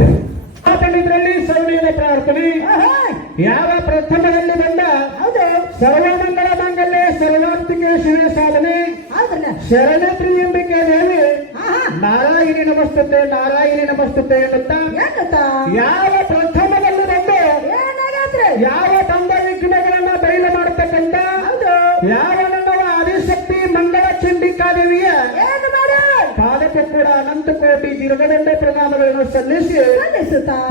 ಇದರಲ್ಲಿ ಸೌಮ್ಯದ ಪ್ರಾರ್ಥನೆ ಯಾವ ಪ್ರಥಮದಲ್ಲಿ ಬಂದ ಸರ್ವಮಂಗಳ ಮಾಂಗಲ್ಯ ಸರ್ವಾರ್ಥಿಕೆ ಶಿವ ಸಾಧನೆ ಶರಣ ಪ್ರಿಯಂಬಿಕೆ ದೇವಿ ನಾರಾಯಣಿ ನಮಸ್ತುತೆ ನಾರಾಯಣಿ ನಮಸ್ತುತೆ ಎನ್ನುತ್ತಾ ಯಾವ ಪ್ರಥಮದಲ್ಲಿ ಬಂದು ಯಾವ ತಂದ ವಿಘ್ನಗಳನ್ನ ಬಯಲು ಮಾಡತಕ್ಕಂತ ಯಾವ ನನ್ನ ಆದಿಶಕ್ತಿ ಮಂಗಳ ಚಂಡಿಕಾದೇವಿಯ ಪಾದಕ್ಕೆ ಕೂಡ ಅನಂತ ಕೋಟಿ ದೀರ್ಘದಂಡ ಪ್ರಣಾಮಗಳನ್ನು ಸಲ್ಲಿಸಿ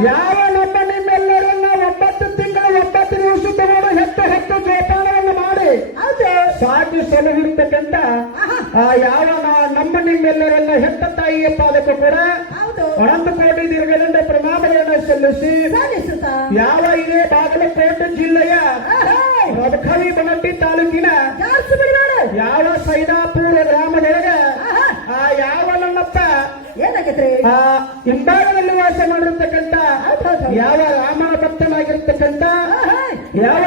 ಯಾವ ನಮ್ಮ ನಿಮ್ಮೆಲ್ಲರನ್ನ 9 ತಿಂಗಳು 9 ದಿವಸ ತಗೊಂಡು ಹೆಚ್ಚು ಜೋಪಾನವನ್ನು ಮಾಡಿ ಸಾಕಿ ಸಲಹಿರ್ತಕ್ಕಂಥ ಯಾವ ನಮ್ಮ ನಿಮ್ಮೆಲ್ಲರನ್ನ ಹೆತ್ತ ತಾಯಿಯ ಪಾದಕ್ಕೂ ಕೂಡ ಅನಂತ ಕೋಟಿ ದೀರ್ಘದಂಡ ಪ್ರಣಾಮಗಳನ್ನು ಸಲ್ಲಿಸಿ ಯಾವ ಇದೇ ಬಾಗಲಕೋಟೆ ಜಿಲ್ಲೆಯ ರಬಕವಿ ಬನಟ್ಟಿ ತಾಲೂಕಿನ ಯಾವ ಸೈದಾಪುರ ಗ್ರಾಮದೊಳಗೆ ಯಾವ ನನ್ನಪ್ಪ ಹಿಂಭಾಗದಲ್ಲಿ ವಾಸ ಮಾಡಿರ್ತಕ್ಕಂಥ ಯಾವ ರಾಮನ ಭಕ್ತನಾಗಿರ್ತಕ್ಕಂಥ ಯಾವ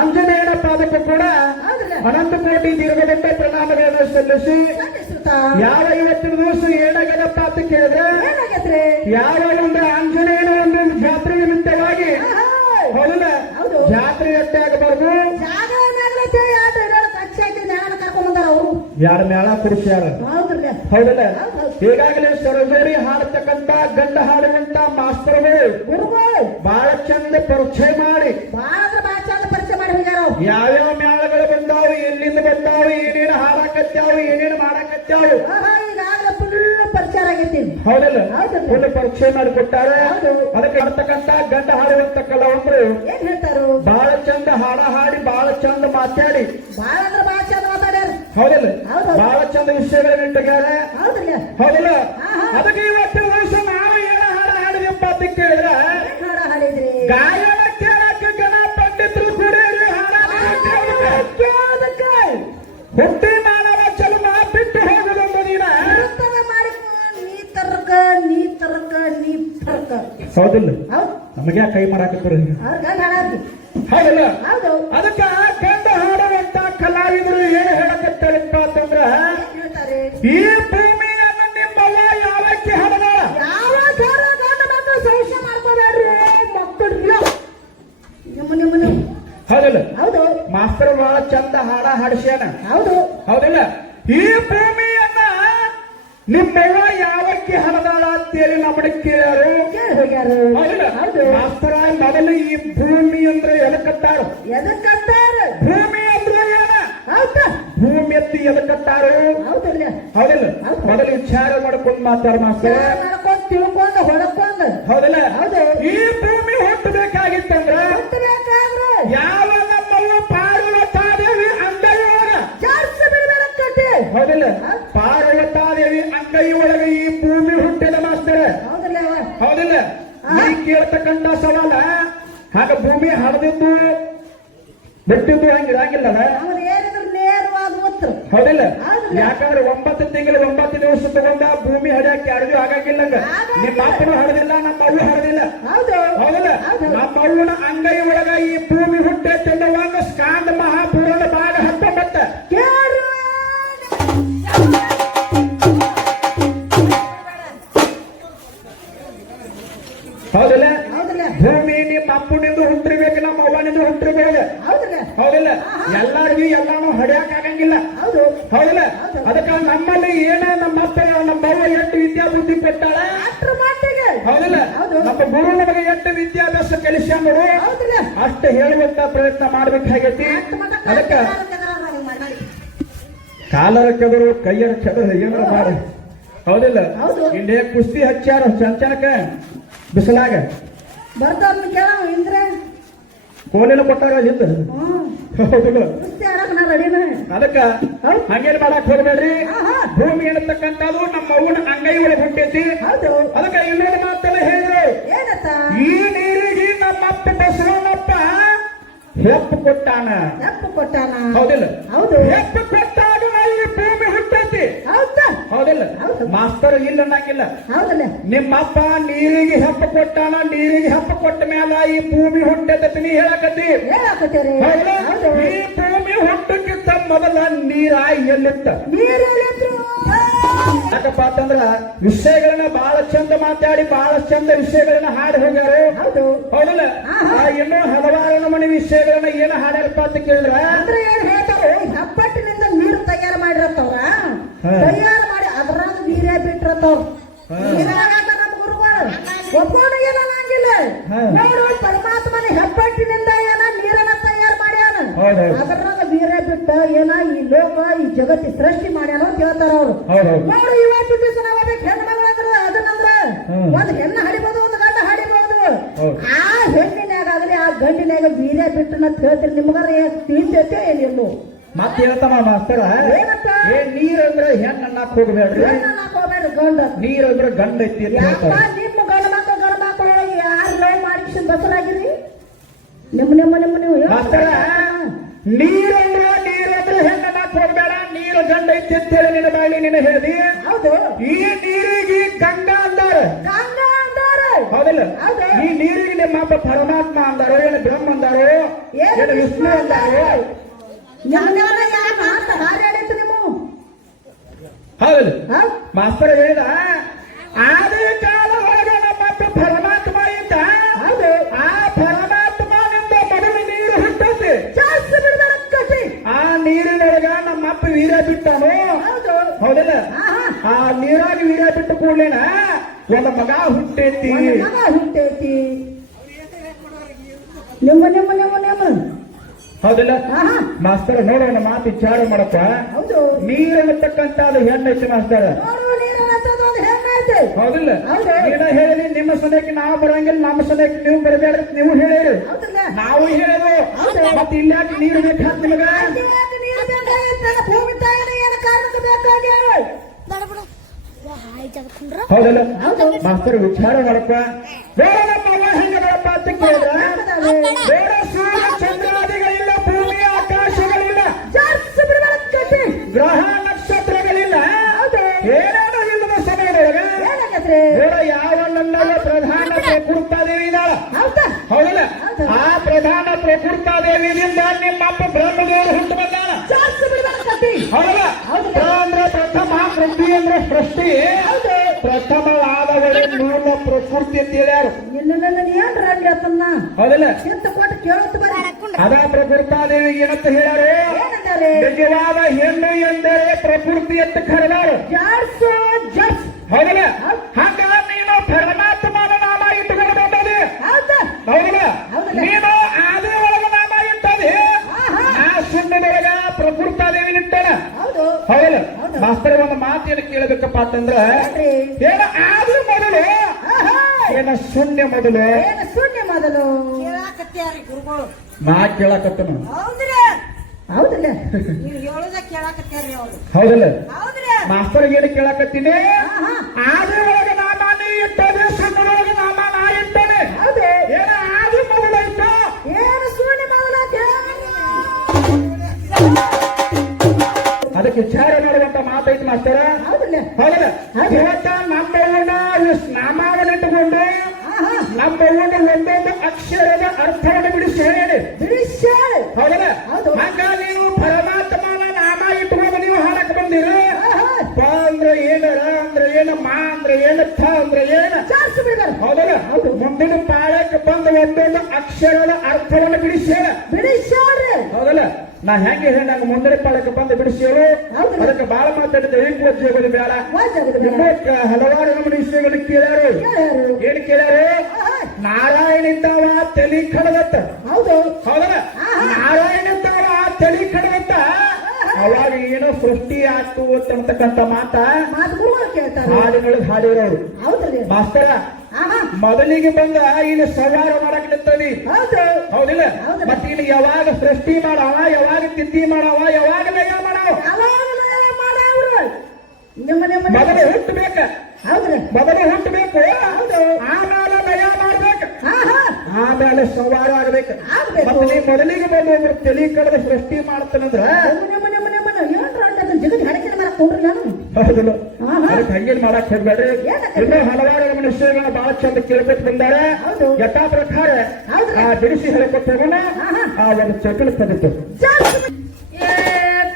ಆಂಜನೇಯನ ಪಾದಕ್ಕೂ ಕೂಡ ಅನಂತ ಕೋಟಿ ದೀರ್ಘದಂಡ ಪ್ರಣಾಮಗಳನ್ನು ಸಲ್ಲಿಸಿ ಯಾವ ಇವತ್ತಿನ ದಿವಸ ಏನಾಗದಪ್ಪ ಅಂತ ಕೇಳಿದ್ರೆ ಯಾವ ಒಂದು ಆಂಜನೇಯನ ಒಂದು ಜಾತ್ರೆ ನಿಮಿತ್ತವಾಗಿ ಹೌದಲ್ಲ ಜಾತ್ರೆ ಎಟ್ಟೆ ಆಗಬಾರ್ದು ಯಾರ ಮೇಳ ಕುಡಿಸ್ಯಾರ ಹೌದಲ್ಲ ಈಗಾಗಲೇ ಸರಜೋಡಿ ಹಾಡತಕ್ಕಂತ ಗಂಡ ಹಾಡುವಂತ ಮಾಸ್ತರ್ಗಳು ಬಹಳ ಚಂದ ಪರಿಚಯ ಮಾಡಿ ಯಾವ್ಯಾವ ಮೇಳಗಳು ಬಂದಾವು ಎಲ್ಲಿಂದ ಬಂದಾವು ಏನೇನು ಹಾಡಾಕತ್ಯಾವು ಏನೇನು ಮಾಡಾಕತ್ಯಾವು ಪರಿಚಯ ಆಗೈತಿ ಹೌದಲ್ಲ ಫುಲ್ ಪರಿಚಯ ಮಾಡಿಕೊಟ್ಟಾರೆ ಅದಕ್ಕೆ ಆಡ್ತಕ್ಕಂತ ಗಂಡ ಹಾಡುವಂತ ಕಲಾವಂತರು ಏನ್ ಹೇಳ್ತಾರು ಬಹಳ ಚಂದ ಹಾಡ ಹಾಡಿ ಬಹಳ ಚಂದ ಮಾತಾಡಿ ಬಹಳ ಚಂದ ಮಾತಾಡ್ಯಾರ ಹೌದಲ್ಲ ಬಹಳ ಚಂದ ವಿಷಯಗಳನ್ನ ಇಟ್ಟಿದ್ದಾರೆ ಹೌದಲ್ಲ ಅದಕ್ಕೆ ಇವತ್ತಿನ ದಿವಸ ನಾವು ಏನ ಹಾಡ ಹಾಡಿದಪ್ಪ ಅಂತ ಕೇಳಿದ್ರೆ ಗಾಯನ ಕೇಳಕ್ಕೆ ಗಣ ಪಂಡಿತರು ಕೂಡ ಹುಟ್ಟಿ ಮಾನವ ಜನ್ಮ ಬಿಟ್ಟು ಹೋಗುದೊಂದು ದಿನ ಹೌದಿಲ್ಲ ನಮಗೆ ಕೈ ಮಾಡಾಕತ್ತರ ಹೌದಲ್ಲ ಅದಕ್ಕ ಗಂಡ ಹಾಡುವಂತ ಕಲಾವಿದರು ಏನು ಹೇಳಕತ್ತಾರಪ್ಪ ಅಂತಂದ್ರ ಈ ಭೂಮಿಯನ್ನು ನಿಮ್ಮಲ್ಲ ಯಾವಕ್ಕೆ ಹಡದಾಳ ಹೌದಲ್ಲ ಮಾಸ್ತರ್ ಬಹಳ ಚಂದ ಹಾಡ ಹಾಡಿಸ್ಯಾನ ಹೌದಲ್ಲ ಈ ಭೂಮಿಯನ್ನ ನಿಮ್ಮವ್ವ ಯಾವಕ್ಕೆ ಹಣದಾಳ ಅಂತೇಳಿ ನಮ್ಮನೆ ಕೇಳ್ಯಾರು ಮಾಸ್ತರ ಮೊದಲು ಈ ಭೂಮಿ ಅಂದ್ರೆ ಎದಕ್ಕತ್ತಾರು ಭೂಮಿ ಅಂದ್ರೆ ಏನ ಭೂಮಿ ಎತ್ತಿ ಎದಕ್ಕತ್ತಾರು ಹೌದಲ್ಲ ಮೊದಲು ವಿಚಾರ ಮಾಡ್ಕೊಂಡು ಮಾತಾಡ ಮಾಸ್ತರ ತಿಳ್ಕೊಂಡು ಹೊಡಕೊಂಡು ಹೌದಲ್ಲ ಈ ಭೂಮಿ ಹುಟ್ಟಬೇಕಾಗಿತ್ತಂದ್ರ ಯಾವ ನಮ್ಮವ್ವ ಪಾರ್ವತಾದೇವಿ ಅಂಗೈಯೊಳಗ ಹೌದಲ್ಲ ಪಾರ್ವತಾದೇವಿ ಅಂಗೈಯೊಳಗ ಈ ಭೂಮಿ ಹುಟ್ಟಿದ ಮಾಸ್ತರ ಹೌದಲ್ಲ ನೀ ಕೇಳ್ತಕ್ಕಂತ ಸವಾಲ ಹಾಗ ಭೂಮಿ ಹಳದಿದ್ದು ಬಿಟ್ಟಿದ್ದು ಹಂಗಿರಂಗಿಲ್ಲ ಹೌದಿಲ್ಲ ಯಾಕಂದ್ರೆ 9 ತಿಂಗಳು 9 ದಿವಸ ತಗೊಂಡ ಭೂಮಿ ಹಡಿಯಾಕೆ ಯಾರಿಗೂ ಆಗಂಗಿಲ್ಲ ನಿಮ್ಮ ಅಪ್ಪನು ಹಡದಿಲ್ಲ ನಮ್ಮ ಅವ್ವ ಹಡದಿಲ್ಲ ಹೌದಲ್ಲ ನಮ್ಮ ಅವ್ವನ ಅಂಗೈ ಒಳಗ ಈ ಭೂಮಿ ಹುಟ್ಟೆ ತಿನ್ನುವಾಗ ಸ್ಕಾಂದ ಮಹಾಪುರಾಣ ಭಾಗ 19 ಹೌದಲ್ಲ ಭೂಮಿ ನಿಮ್ಮ ಅಪ್ಪನಿಂದ ಹುಟ್ಟಿರ್ಬೇಕು ನಮ್ಮ ಅವ್ವನಿಂದ ಹುಟ್ಟಿರ್ಬೇಕು ಹೌದಲ್ಲ ಎಲ್ಲರಿಗೂ ಎಲ್ಲಾನು ಹಡಿಯಾಕ ಆಗಂಗಿಲ್ಲ ಹೌದಲ್ಲ ಅದಕ್ಕ ನಮ್ಮಲ್ಲಿ ಏನ ನಮ್ಮ ಅಪ್ಪ ನಮ್ಮ ಅವ್ವ ಎಷ್ಟು ವಿದ್ಯಾಬುದ್ಧಿ ಕೊಟ್ಟಾಳ ಹೌದಲ್ಲ ನಮ್ಮ ಗುರು ನಮಗೆ ಎಷ್ಟು ವಿದ್ಯಾಭ್ಯಾಸ ಕಲಿಸ್ಯಾಮರು ಅಷ್ಟು ಹೇಳುವಂತ ಪ್ರಯತ್ನ ಮಾಡ್ಬೇಕಾಗೈತಿ ಅದಕ್ಕ ಕಾಲರ ಕೆದರು ಕೈಯರ ಕೆದರು ಏನಾರ ಮಾಡಿ ಹೌದಿಲ್ಲ ಇಲ್ಲಿ ಕುಸ್ತಿ ಹಚ್ಚಾರ ಚಂಚನಕ ಬಿಸಲಾಗ ಕೋಲಿನ ಕೊಟ್ಟಾಗ ಹಿಂದ ಅದಕ್ಕ ಹಂಗೇನ್ ಮಾಡಕ್ ಹೋಗ್ಬೇಡ್ರಿ ಭೂಮಿ ಎನ್ನತಕ್ಕಂಥದ್ದು ನಮ್ಮ ಅವ್ವನ ಅಂಗೈ ಒಳಗೆ ಹುಟ್ಟೈತಿ ಅದಕ್ಕ ಇನ್ನೊಂದು ಮಾತನ್ನ ಹೇಳಿದ್ರು ಈ ನೀರಿಗೆ ನಮ್ಮಪ್ಪ ಬಸವಣ್ಣಪ್ಪ ಹೆಪ್ಪು ಕೊಟ್ಟಾನ ಹೌದಿಲ್ಲ ಹೆಪ್ಪು ಕೊಟ್ಟಾಗ ಈ ಭೂಮಿ ಹುಟ್ಟೈತಿ ಹೌದಿಲ್ಲ ಮಾಸ್ತರ್ ಇಲ್ಲ ಅನ್ನಂಗಿಲ್ಲ ನಿಮ್ಮಪ್ಪ ನೀರಿಗೆ ಹೆಪ್ಪು ಕೊಟ್ಟಾನ ನೀರಿಗೆ ಹೆಪ್ಪು ಕೊಟ್ಟ ಮ್ಯಾಲ ಈ ಭೂಮಿ ಹುಟ್ಟೈತಿ ನೀ ಹೇಳಕತ್ತಿ ಈ ಭೂಮಿ ಹುಟ್ಟಕ್ಕಿಂತ ಮೊದಲ ನೀರ ಎಲ್ಲಿತ್ತ ಯಾಕಪ್ಪ ಅಂತಂದ್ರ ವಿಷಯಗಳನ್ನ ಬಹಳ ಚಂದ ಮಾತಾಡಿ ಬಹಳ ಚಂದ ವಿಷಯಗಳನ್ನ ಹಾಡಿ ಹೋಗ್ಯಾರ. ಹೌದು. ಹೌದಲ್ಲ? ಇನ್ನೂ ಹಲವಾರು ನಮೂನಿ ವಿಷಯಗಳನ್ನ ಏನ ಹಾಡ್ಯಾರಪ್ಪ ಅಂತ ಕೇಳಿದ್ರ ಅಂದ್ರೆ ಏನ್ ಹೇಳ್ತಾರೆ, ಹೆಬ್ಬಟ್ಟಿನಿಂದ ನೀರು ತಯಾರು ಮಾಡಿರತ್ತವ್ರ, ತಯಾರು ಮಾಡಿ ಅದ್ರಾಗ ನೀರೇ ಬಿಟ್ಟಿರತ್ತವ್ರ. ನಮ್ಮ ಗುರುಗಳು ಒಬ್ಬನು ಏನಾಗಿಲ್ಲ ನೋಡು, ಪರಮಾತ್ಮನ ಹೆಬ್ಬಟ್ಟಿನಿಂದ ಏನ ನೀರನ್ನ ತಯಾರು ಮಾಡ್ಯಾನ, ಅದ್ರಾಗ ನೀರೇ ಬಿಟ್ಟ ಏನ ಈ ಲೋಕ ಈ ಜಗತ್ತಿ ಸೃಷ್ಟಿ ಮಾಡ್ಯಾನ ಅಂತ ಹೇಳ್ತಾರ ಅವ್ರು. ನೋಡು, ಇವತ್ತು ದಿವಸ ನಾವ್ ಅದಕ್ಕೆ ಹೆಣ್ಮಗಳಂದ್ರ ಅದನ್ನಂದ್ರ ಒಂದ್ ಹೆಣ್ಣು ಹಡಿಬಹುದು, ಒಂದು ಗಂಡ ಹಡಿಬಹುದು. ಆ ಹೆಣ್ಣಿನಾಗಲಿ ಆ ಗಂಡಿನಾಗ ವೀರ್ಯ ಬಿಟ್ಟನ ಹೇಳ್ತೀರಿ, ನಿಮ್ಗಾರ ತಿಳಿತೈತೆ ಏನಿಲ್ಲ. ಮತ್ತೆ ಹೇಳ್ತಾನ ಮಾಸ್ತರ, ನೀರ್ ಅಂದ್ರೆ ಹೆಣ್ಣು ಅನ್ನಕ್ ಹೋಗ್ಬೇಡ್ರಿ, ಗಂಡ ನೀರ್ ಅಂದ್ರೆ ಗಂಡ ಐತಿ. ನಿಮ್ಮ ಗಂಡ ಮಕ್ಕಳು ಯಾರು ಲವ್ ಮಾಡಿ ಬಸರಾಗಿರಿ ನಿಮ್ಮ ನಿಮ್ಮ ನಿಮ್ಮ ನೀವು ಮಾಸ್ತರ, ನೀರಂದ್ರೆ ಹೆಣ್ಣು ಅನ್ನಕ್ ಹೋಗ್ಬೇಡ, ನೀರು ಗಂಡ ಐತಿ ಅಂತ ಹೇಳಿ ನಿನ್ನ ಬಾಳಿ ನಿನ್ನ ಹೇಳಿ. ಹೌದು. ಈ ನೀರಿಗೆ ಗಂಗಾ ಅಂದಾರ, ಗಂಗಾ ಅಂದಾರ. ಹೌದಲ್ಲ? ಈ ನೀರಿಗೆ ನಿಮ್ಮ ಅಪ್ಪ ಪರಮಾತ್ಮ ಅಂದಾರೋ, ಏನು ಬ್ರಹ್ಮ ಅಂದಾರೋ, ಏನು ವಿಷ್ಣು ಅಂದಾರೋ? ಹಾರಾಡೈತಿ ನೀವು. ಹೌದಲ್ಲ? ಮಾಸ್ತರ ಹೇಳಿದ ಆದಿ ಕಾಲ ಒಳಗೆ ನಮ್ಮಪ್ಪ ಪರಮಾತ್ಮ ಇದ್ದ. ಆ ಪರಮಾತ್ಮನಿಂದ ಮೊದಲು ನೀರು ಹುಟ್ಟೈತಿ, ಜಾಸ್ತಿ ಬಿಡಬೇಕಿ. ಆ ನೀರಿನೊಳಗ ನಮ್ಮಪ್ಪ ವೀರ ಬಿಟ್ಟನು. ಹೌದಲ್ಲ? ಆ ನೀರಾಗಿ ವೀರ ಬಿಟ್ಟ ಕೂಡಲೇನ ಒಂದು ಮಗ ಹುಟ್ಟೈತಿ. ಹುಟ್ಟೈತಿ ನಿಮ್ಮ ನಿಮ್ಮ ನಿಮ್ಮ ನಿಮ್ಮ. ಹೌದಲ್ಲ? ಮಾಸ್ತರ ನೋಡೋಣ, ಮಾತು ವಿಚಾರ ಮಾಡಪ್ಪ. ನೀರು ಅನ್ನತಕ್ಕಂತ ಅದು ಹೆಣ್ಣೈತಿ ಮಾಸ್ತರ. ಹೌದಿಲ್ಲ? ನೀನ ಹೇಳಿ, ನಿಮ್ಮ ಸಲಕ್ಕೆ ನಾವು ಬರಂಗಿಲ್ಲ, ನಮ್ಮ ಸಲಕ್ಕೆ ನೀವು ಬರಬೇಡ್ರಿ ನೀವು ಹೇಳಿರಿ, ನಾವು ಹೇಳೋದು. ಮತ್ತೆ ಇಲ್ಲಾಕೆ ನೀರು ಬೇಕಾದ ನಿಮಗ? ಹೌದಲ್ಲ? ಮಾಸ್ತರ ವಿಚಾರ ಮಾಡಪ್ಪ. ಹೆಂಗ ಬರಪ್ಪ ಅಂತ ಕೇಳಿದ್ರ, ಬೇಡ ಸೂರ್ಯ ಚಂದ್ರಾದಿಗಳಿಲ್ಲ, ಭೂಮಿ ಆಕಾಶಗಳಿಲ್ಲ, ಗ್ರಹ ನಕ್ಷತ್ರಗಳಿಲ್ಲ, ಏನೇನೋ ಇಲ್ಲದ ಸಮಯದೊಳಗ ಬೇಡ ಯಾವನ್ನ ಪ್ರಧಾನ ಪ್ರಕೃತಾದೇವಿ ಇದ್ದಾಳ. ಹೌದಲ್ಲ? ಆ ಪ್ರಧಾನ ಪ್ರಕೃತಾದೇವಿಯಿಂದ ನಿಮ್ಮಪ್ಪ ಬ್ರಹ್ಮದೇವರು ಹುಟ್ಟು ಬಂದಾನ. ಹೌದಲ್ಲ? ಅಂದ್ರೆ ಪ್ರಥಮ ಕೃತಿ ಅಂದ್ರೆ ಸೃಷ್ಟಿ, ಪ್ರಥಮವಾದವಳು ಮೂಲ ಪ್ರಕೃತಿ ಅಂತ ಹೇಳ್ಯಾರು. ಹೌದಲ್ಲ? ಅದ ಪ್ರಕೃತಾದೇವಿ ಏನಂತ ಹೇಳ್ಯಾರು? ನಿಜವಾದ ಹೆಣ್ಣು ಎಂದರೆ ಪ್ರಕೃತಿ ಅಂತ ಕರೆದಾರು. ಹೌದಲ್ಲ? ಹಂಗ ನೀನು ಪರಮಾತ್ಮನ ನಾಮ ಇಟ್ಟುಕೊಂಡು ಬಂದದೆ. ಹೌದಲ್ಲ? ನೀನು ಆದಿ ಒಳಗ ನಾಮ ಇಟ್ಟದೆ, ಆ ಸುಣ್ಣದೊಳಗ ಪ್ರಕೃತಾದೇವಿ ನಿಂತಾನ. ಹೌದಲ್ಲ? ಮಾಸ್ತರ ಒಂದು ಮಾತೇನು ಕೇಳಬೇಕಪ್ಪ ಅಂತಂದ್ರ, ಏನ ಆದಿ ಮೊದಲು, ಏನ ಶೂನ್ಯ ಮೊದಲು. ನಾ ಕೇಳಕತ್ತನು. ಹೌದಲ್ಲ? ಹೌದಲ್ಲ? ಮಾಸ್ತರ್ ಏನು ಕೇಳಕತ್ತೀನಿ? ಆದಿ ಒಳಗ ನಾಮ ನೀ ಇಟ್ಟದೆ, ಸುಣ್ಣದೊಳಗ ನಾಮ ನಾ ಇಟ್ಟನೆ. ಏನ ಆದಿ ಮೊದಲಾಯ್ತು, ಏನು ಶೂನ್ಯ ಮೊದಲಾಯ್ತು. ಅದಕ್ಕೆ ವಿಚಾರ ಮಾಡುವಂತ ಮಾತೈತಿ ಮಾಸ್ತರ. ಹೌದಲ್ಲ? ಇವತ್ತ ನಮ್ಮವನ್ನ ನಾಮವನ್ನಿಟ್ಟುಕೊಂಡು ನಮ್ಮವನ್ನ ಒಂದೊಂದು ಅಕ್ಷರದ ಅರ್ಥವನ್ನು ಬಿಡಿಸಿ ಹೇಳಿ. ಹೌದಲ್ಲ? ಹಂಗ ನೀವು ಪರಮಾತ್ಮನ ನಾಮ ಇಟ್ಟುಕೊಂಡು ನೀವು ಹಾಡಕ್ ಬಂದಿರಿ. ಪ ಅಂದ್ರೆ ಏನು, ರ ಅಂದ್ರೆ ಏನು, ಮಾ ಅಂದ್ರೆ ಏನು, ಥ ಅಂದ್ರೆ ಏನು. ಹೌದಲ್ಲ? ಮುಂದಿನ ಪಾಳಕ್ಕೆ ಬಂದು ಒಂದೊಂದು ಅಕ್ಷರದ ಅರ್ಥವನ್ನು ಬಿಡಿಸಿ ಹೇಳ. ಹೌದಲ್ಲ? ನಾ ಹೆಂಗೆ ಹೇಳಿ ನಂಗೆ ಮುಂದಿನ ಪಾಳಕ್ಕೆ ಬಂದು ಬಿಡಿಸಿರು. ಅದಕ್ಕೆ ಬಾಳ ಮಾತಾಡಿದ್ರೆ ಹೆಂಗ್ ಓದ್ಯೋಗೋದು ಬೇಡ. ಹಲವಾರು ನಮ್ಮ ವಿಷಯಗಳು ಕೇಳ್ಯಾರು. ಏನ್ ಕೇಳ್ಯಾರು? ನಾರಾಯಣ ಇದ್ದಾವ ತಲಿ ಕಡದತ್ತ. ಹೌದಲ್ಲ? ನಾರಾಯಣ ಇದ್ದಾವ ತಲಿ ಕಡದತ್ತ. ಅವಾಗ ಏನೋ ಸೃಷ್ಟಿ ಆಗ್ತು ಅಂತಕ್ಕಂಥ ಮಾತ ಹಾಡಿನೊಳಗೆ ಹಾಡಿರೋರು. ಮಾಸ್ತರ ಮೊದಲಿಗೆ ಬಂದ ಇಲ್ಲಿ ಸವಾರ ಮಾಡಕ್ ನಿಂತದಿ. ಹೌದಿಲ್ಲ? ಮತ್ತೆ ಇಲ್ಲಿ ಯಾವಾಗ ಸೃಷ್ಟಿ ಮಾಡವ, ಯಾವಾಗ ತಿಥಿ ಮಾಡವ, ಯಾವಾಗ ಲಯ ಮಾಡವ. ಮೊದಲು ಹುಟ್ಟಬೇಕ, ಮೊದಲು ಹುಟ್ಟಬೇಕು, ಆಮೇಲೆ ಲಯ ಮಾಡ್ಬೇಕು, ಆಮೇಲೆ ಸವಾರ ಆಗ್ಬೇಕು. ಮತ್ತೆ ನೀವು ಮೊದಲಿಗೆ ಬಂದು ಒಬ್ರು ತಲೆ ಕಡದ ಸೃಷ್ಟಿ ಮಾಡ್ತಾನಂದ್ರ ಜಗತ್ ಹಡಕಿನ ಮಾಡಕ್ ಹೋಗ್ರಿ ನಾನು. ಹೌದಲ್ಲ? ಹಂಗೇನ್ ಮಾಡಕ್ ಹೋಗ್ಬೇಡ್ರಿ. ಇನ್ನೂ ಹಲವಾರು ಮನುಷ್ಯಗಳನ್ನ ಬಹಳ ಚಂದ ಕೇಳ್ಕೊತ ಬಂದಾರೆ. ಯಥಾ ಪ್ರಕಾರ ಬಿಡಿಸಿ ಹೇಳ್ಕೊತ ಹೋಗೋಣ. ಆ ಒಂದು ಚಟುಲ ತೆಗೆದು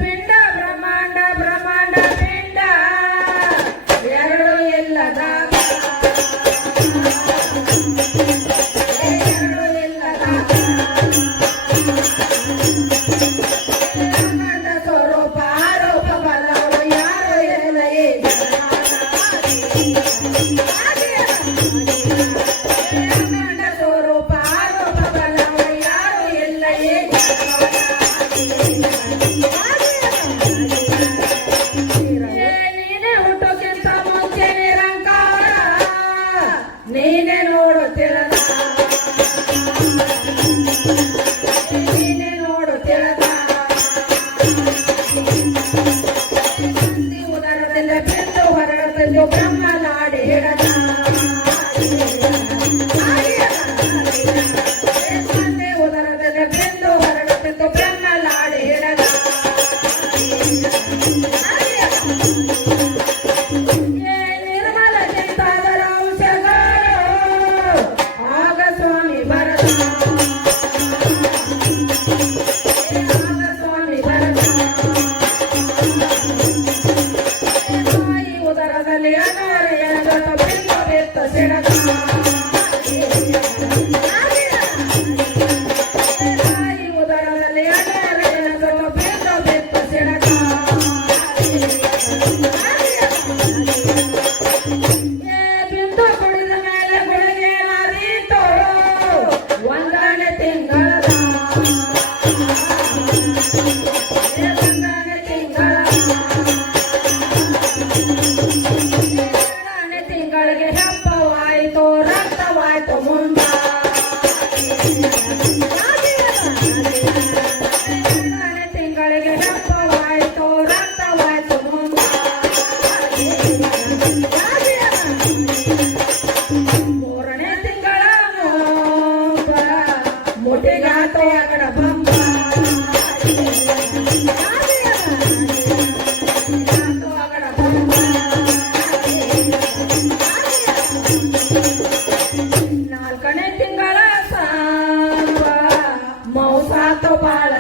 ಪಿಂಡ ಬ್ರಹ್ಮಾಂಡ ಬ್ರಹ್ಮಾಂಡ ಪಿಂಡ ನೀನೆ ನೋಡು ತಿಳದ ನೀನೆ ನೋಡು ತಿಳದ ತಂದಿ ಉದರದಿಂದ ಬೆಂದು ಹೊರಡದೆಂದು ಬ್ರಹ್ಮಲಾಡಿ ಹಿಡದ ತಂದಿ ಉದರದಿಂದ ಬೆಂದು ಹೊರಡದೆಂದು ಬ್ರಹ್ಮಲಾಡಿ ಹಿಡದ ನಿರ್ಮಲ ಚಿತ್ತಾದರ ಔಷಧಗಳು ಆಗ ಸ್ವಾಮಿ ಭರತ ಆಗ ಸ್ವಾಮಿ ಭರತ ತಾಯಿ ಉದರದಲ್ಲಿ ಅನಾರೆಯ ಜೊತೆ ಬೆಂದು ಬೆತ್ತ ಸಿಡದ ತಾಯಿ ಉದರದಲ್ಲಿ ಅನಾರೆಯ ಜೊತೆ ಬೆಂದು ಬೆತ್ತ ಸಿಡದ ಬಿಂದು ಕುಡಿದ ಮೇಲೆ ಗುಳಿಗೇನಾದೀತು ಒಂದನೇ ತಿಂಗಳದ ಒಂದನೇ ತಿಂಗಳಿಗೆ ಹಬ್ಬವಾಯಿತು ರಕ್ತವಾಯಿತು ಮುಂದ ಎರಡನೇ ತಿಂಗಳಿಗೆ ಹಬ್ಬವಾಯಿತು ರಕ್ತವಾಯಿತು ಮುಂದ ಮೂರನೇ ತಿಂಗಳ ಮುಟಿಗಾತು ಅಗಡ ಬಂಬ ಅಗಡ ಬಂಬ ನಾಲ್ಕನೇ ತಿಂಗಳ ಸಾಂಬ ಮೌಸಾತು ಬಾಳ